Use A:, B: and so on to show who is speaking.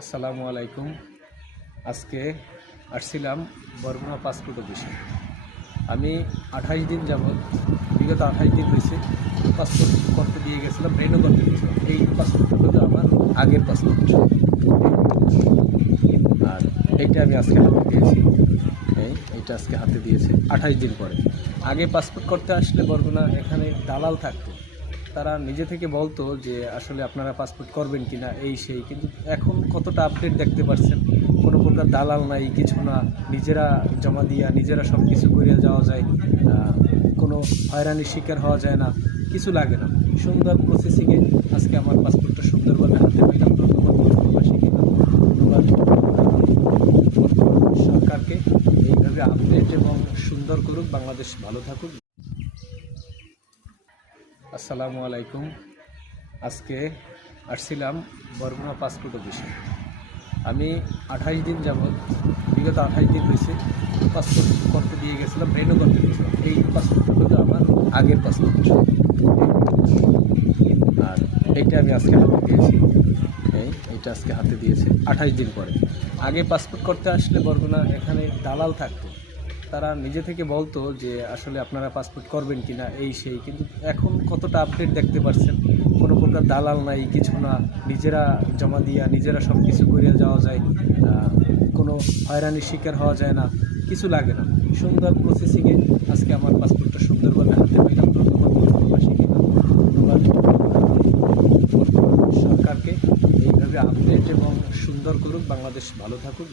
A: আসসালামু আলাইকুম। আজকে আসছিলাম বরগুনা পাসপোর্ট অফিসে। আমি আঠাশ দিন যাবৎ, বিগত আঠাশ দিন হয়েছে পাসপোর্ট করতে দিয়ে গেছিলাম, রেনু করতে দিয়েছিলাম এই পাসপোর্টটা হলো আমার আগের পাসপোর্ট আর এইটা আমি আজকে হাতে দিয়েছি। এই, এইটা আজকে হাতে দিয়েছে আঠাশ দিন পরে। আগে পাসপোর্ট করতে আসলে বরগুনা এখানে দালাল থাকতো। তারা নিজে থেকে বলতো যে আসলে আপনারা পাসপোর্ট করবেন কি না এই সেই। কিন্তু এখন কতটা আপডেট দেখতে পাচ্ছেন কোনো প্রকার দালাল নাই, কিছু না। নিজেরা জমা দিয়া, নিজেরা সব কিছু করিয়া যাওয়া যায়। কোনো হয়রানির শিকার হওয়া যায় না। কিছু লাগে না। সুন্দর প্রসেসিংয়ে আজকে আমার পাসপোর্টটা সুন্দরভাবে হাতে পেলাম। ধন্যবাদ ধন্যবাদ সরকারকে। এইভাবে আপডেট এবং সুন্দর করুক। বাংলাদেশ ভালো থাকুক। আসসালামু আলাইকুম। আজকে আসছিলাম বরগুনা পাসপোর্ট অফিসে। আমি আঠাশ দিন যাবৎ, বিগত আঠাশ দিন হয়েছে পাসপোর্ট করতে দিয়ে গেছিলাম, রেনু করতে দিয়েছিলাম এই পাসপোর্টটা হলো আমার আগের পাসপোর্ট আর এইটা আমি আজকে হাতে দিয়েছি। এই, এইটা আজকে হাতে দিয়েছে আঠাশ দিন পরে। আগে পাসপোর্ট করতে আসলে বরগুনা এখানে দালাল থাকতো। তারা নিজে থেকে বলতো যে আসলে আপনারা পাসপোর্ট করবেন কিনা, এই সেই। কিন্তু এখন কতটা আপডেট দেখতে পাচ্ছেন কোনো প্রকার দালাল নাই, কিছু না। নিজেরা জমা দিয়া, নিজেরা সব কিছু করিয়া যাওয়া যায়। কোনো হয়রানির শিকার হওয়া যায় না। কিছু লাগে না। সুন্দর প্রসেসিংয়ে আজকে আমার পাসপোর্টটা সুন্দরভাবে হাতে পেলাম সরকারকে এইভাবে আপডেট এবং সুন্দর করুক। বাংলাদেশ ভালো থাকুক।